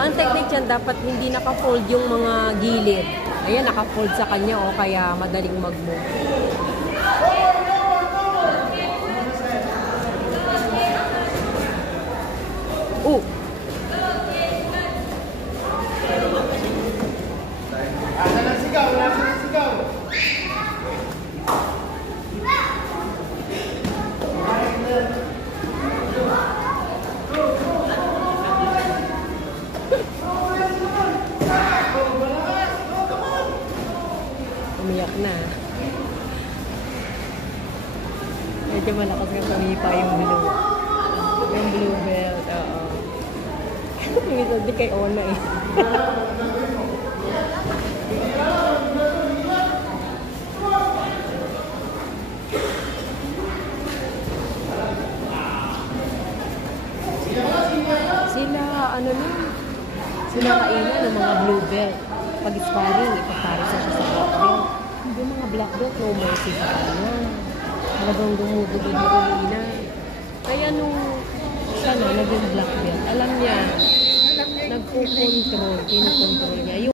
Ang technique dyan, dapat hindi naka-fold yung mga gilid. Ayan, naka-fold sa kanya, o kaya madaling mag-move. Oh! Umiyak na. Medyo malakas nga sumipa yung blue. Yung blue belt, oo. Minsan di kay Ona eh. Sila, ano na, sila kainan ng mga blue belt. Pag sparring, ipapari sa siya sa black belt. Yung mga black belt, no mercy sa kanya. Talagang dumudugod na umina. Kaya nung sana naging black belt, alam niya, nagpo-control, kinukontrol niya.